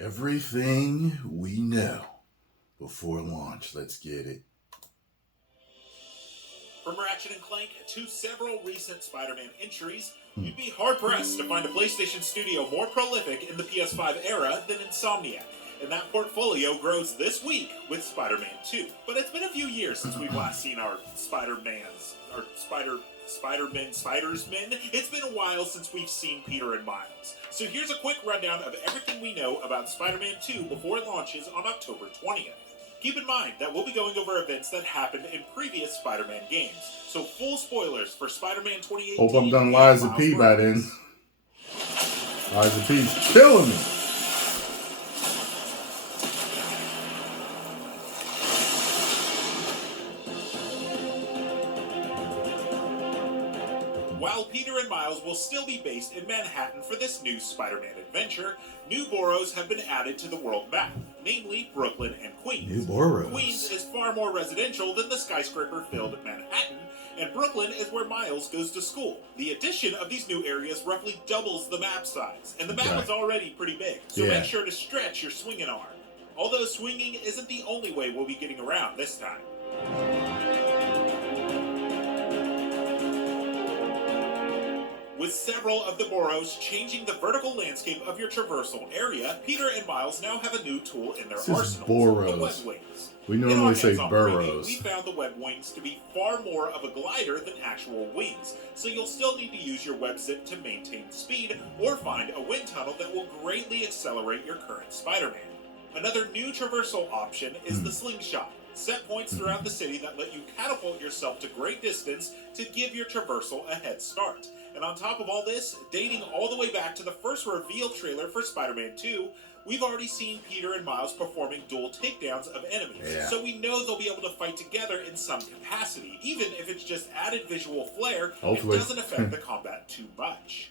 Everything we know before launch. Let's get it. From Ratchet & Clank to several recent Spider-Man entries, you'd be hard-pressed to find a PlayStation studio more prolific in the PS5 era than Insomniac, and that portfolio grows this week with Spider-Man 2. But it's been a few years since we've last seen our Spider-Mans, our Spidersmen. It's been a while since we've seen Peter and Miles. So here's a quick rundown of everything we know about Spider-Man 2 before it launches on October 20th. Keep in mind that we'll be going over events that happened in previous Spider-Man games, so full spoilers for Spider-Man 2018. Hope I'm done Liza P by then. Liza P's killing me. While Peter and Miles will still be based in Manhattan for this new Spider-Man adventure, new boroughs have been added to the world map, namely Brooklyn and Queens. New boroughs. Queens is far more residential than the skyscraper-filled Manhattan, and Brooklyn is where Miles goes to school. The addition of these new areas roughly doubles the map size, and the map is already pretty big, so make sure to stretch your swinging arm. Although swinging isn't the only way we'll be getting around this time. With several of the boroughs changing the vertical landscape of your traversal area, Peter and Miles now have a new tool in their arsenal, the web wings. We normally say burrows. We found the web wings to be far more of a glider than actual wings, so you'll still need to use your web zip to maintain speed or find a wind tunnel that will greatly accelerate your current Spider-Man. Another new traversal option is the slingshot. Set points throughout the city that let you catapult yourself to great distance to give your traversal a head start. And on top of all this, dating all the way back to the first reveal trailer for Spider-Man 2, we've already seen Peter and Miles performing dual takedowns of enemies. So we know they'll be able to fight together in some capacity, even if it's just added visual flair and doesn't affect the combat too much.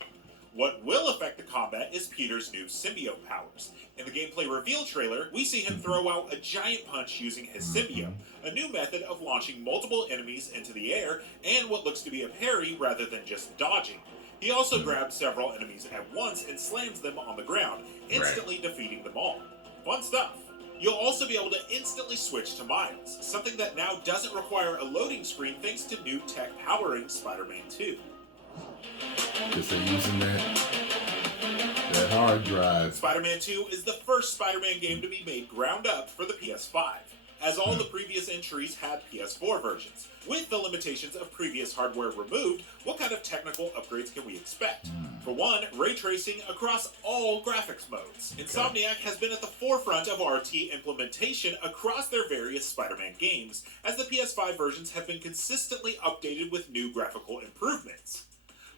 What will affect the combat is Peter's new symbiote powers. In the gameplay reveal trailer, we see him throw out a giant punch using his symbiote, a new method of launching multiple enemies into the air, and what looks to be a parry rather than just dodging. He also grabs several enemies at once and slams them on the ground, instantly defeating them all. Fun stuff. You'll also be able to instantly switch to Miles, something that now doesn't require a loading screen thanks to new tech powering Spider-Man 2. Because they're using that hard drive. Spider-Man 2 is the first Spider-Man game to be made ground up for the PS5, as all the previous entries had PS4 versions. With the limitations of previous hardware removed, what kind of technical upgrades can we expect? For one, ray tracing across all graphics modes. Insomniac has been at the forefront of RT implementation across their various Spider-Man games, as the PS5 versions have been consistently updated with new graphical improvements.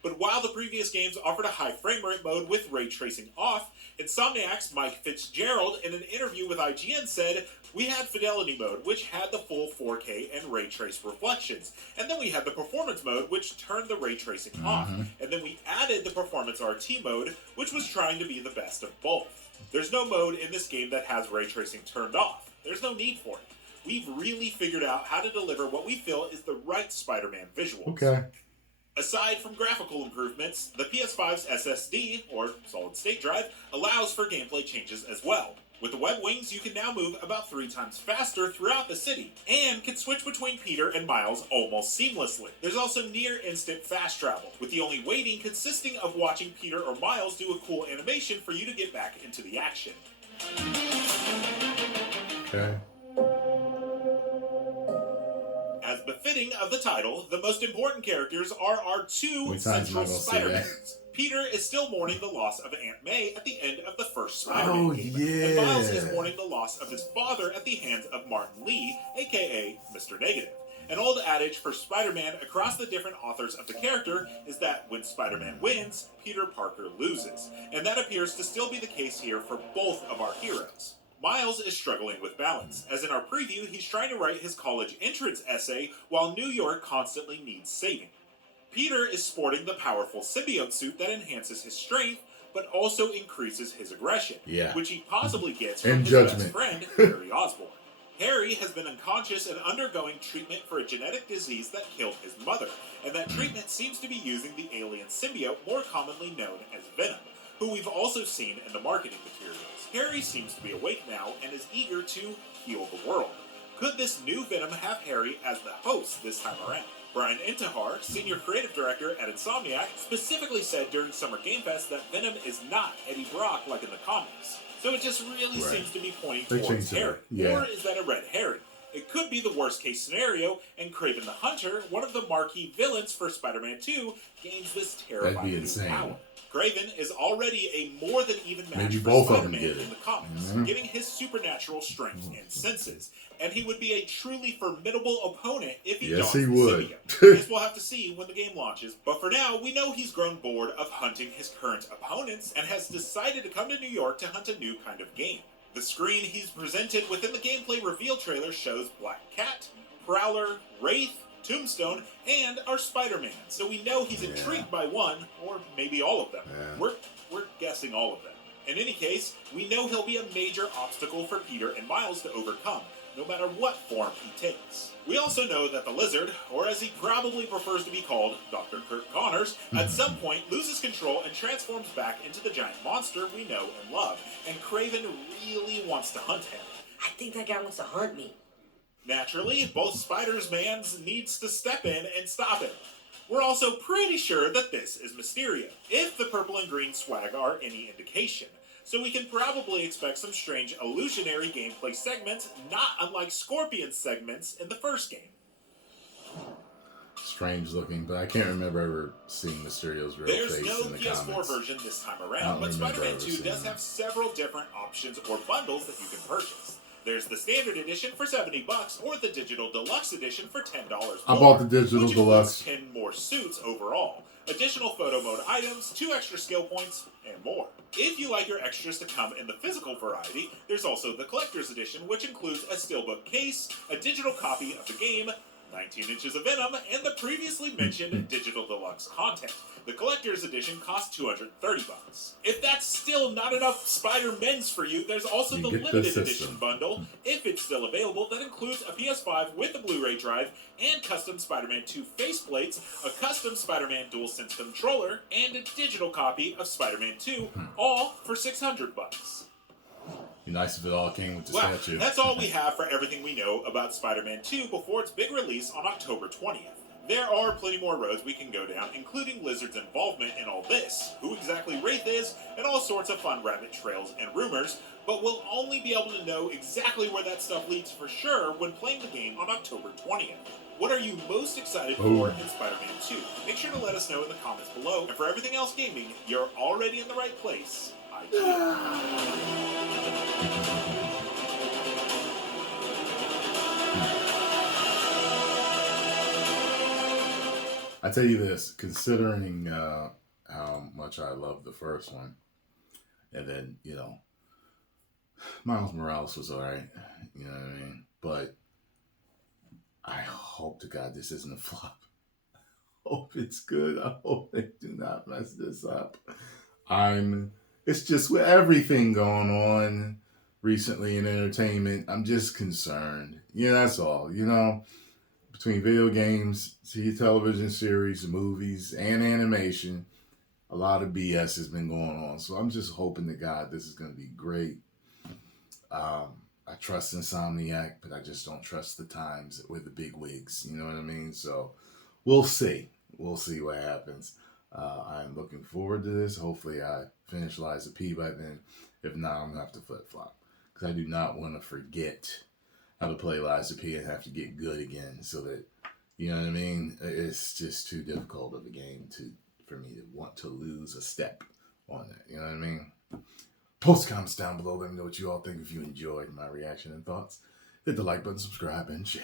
But while the previous games offered a high frame rate mode with ray tracing off, Insomniac's Mike Fitzgerald in an interview with IGN said, "We had fidelity mode, which had the full 4K and ray trace reflections, and then we had the performance mode, which turned the ray tracing off, and then we added the performance RT mode, which was trying to be the best of both. There's no mode in this game that has ray tracing turned off. There's no need for it. We've really figured out how to deliver what we feel is the right Spider-Man visuals." Aside from graphical improvements, the PS5's SSD, or solid-state drive, allows for gameplay changes as well. With the web wings, you can now move about 3 times faster throughout the city, and can switch between Peter and Miles almost seamlessly. There's also near-instant fast travel, with the only waiting consisting of watching Peter or Miles do a cool animation for you to get back into the action. As befitting of the title, the most important characters are our two central Spider-Mans. Peter is still mourning the loss of Aunt May at the end of the first Spider-Man game, and Miles is mourning the loss of his father at the hands of Martin Lee, aka Mr. Negative. An old adage for Spider-Man across the different authors of the character is that when Spider-Man wins, Peter Parker loses, and that appears to still be the case here for both of our heroes. Miles is struggling with balance, as in our preview, he's trying to write his college entrance essay while New York constantly needs saving. Peter is sporting the powerful symbiote suit that enhances his strength, but also increases his aggression, which he possibly gets from his best friend, Harry Osborn. Harry has been unconscious and undergoing treatment for a genetic disease that killed his mother, and that treatment seems to be using the alien symbiote more commonly known as Venom, who we've also seen in the marketing materials. Harry seems to be awake now and is eager to heal the world. Could this new Venom have Harry as the host this time around? Brian Intihar, senior creative director at Insomniac, specifically said during Summer Game Fest that Venom is not Eddie Brock like in the comics. So it just really seems to be pointing towards Harry. Or is that a red herring? It could be the worst case scenario, and Kraven the Hunter, one of the marquee villains for Spider-Man 2, gains this terrifying new power. Kraven is already a more than even match for Spider-Man in the comics, giving his supernatural strength and senses, and he would be a truly formidable opponent if he dons the symbiote. Guess we'll have to see when the game launches, but for now, we know he's grown bored of hunting his current opponents and has decided to come to New York to hunt a new kind of game. The screen he's presented within the gameplay reveal trailer shows Black Cat, Prowler, Wraith, Tombstone, and our Spider-Man. So we know he's intrigued by one, or maybe all of them. We're guessing all of them. In any case, we know he'll be a major obstacle for Peter and Miles to overcome, no matter what form he takes. We also know that the Lizard, or as he probably prefers to be called, Dr. Kirk Connors, at some point loses control and transforms back into the giant monster we know and love, and Kraven really wants to hunt him. I think that guy wants to hunt me. Naturally, both Spider-Man needs to step in and stop him. We're also pretty sure that this is Mysterio, if the purple and green swag are any indication. So we can probably expect some strange illusionary gameplay segments, not unlike Scorpion's segments in the first game. Strange looking, but I can't remember ever seeing Mysterio's real face in the comics. There's no PS4 version this time around, but Spider-Man 2 does have several different options or bundles that you can purchase. There's the standard edition for $70 or the digital deluxe edition for $10 more. I bought the digital deluxe. 10 more suits overall, additional photo mode items, 2 extra skill points, and more. If you like your extras to come in the physical variety, there's also the collector's edition, which includes a steelbook case, a digital copy of the game, 19 inches of Venom, and the previously mentioned digital deluxe content. The collector's edition costs $230. If that's still not enough Spider-Mens for you, there's also the limited edition bundle, if it's still available, that includes a PS5 with a Blu-ray drive and custom Spider-Man 2 faceplates, a custom Spider-Man DualSense controller, and a digital copy of Spider-Man 2, all for $600. Be nice if it all came with the statue. That's all we have for everything we know about Spider-Man 2 before its big release on October 20th. There are plenty more roads we can go down, including Lizard's involvement in all this, who exactly Wraith is, and all sorts of fun rabbit trails and rumors, but we'll only be able to know exactly where that stuff leads for sure when playing the game on October 20th. What are you most excited for in Spider-Man 2? Make sure to let us know in the comments below, and for everything else gaming, you're already in the right place. I tell you this, considering how much I love the first one, and then, Miles Morales was alright, you know what I mean? But I hope to God this isn't a flop. I hope it's good. I hope they do not mess this up. It's just with everything going on recently in entertainment, I'm just concerned. That's all, Between video games, television series, movies, and animation, a lot of BS has been going on. So I'm just hoping to God this is going to be great. I trust Insomniac, but I just don't trust the times with the big wigs. You know what I mean? So we'll see. We'll see what happens. I'm looking forward to this. Hopefully I finish Liza P by then. If not, I'm going to have to flip-flop. Because I do not want to forget how to play Liza P and have to get good again. So that, you know what I mean? It's just too difficult of a game for me to want to lose a step on that. You know what I mean? Post comments down below. Let me know what you all think. If you enjoyed my reaction and thoughts, hit the like button, subscribe, and share.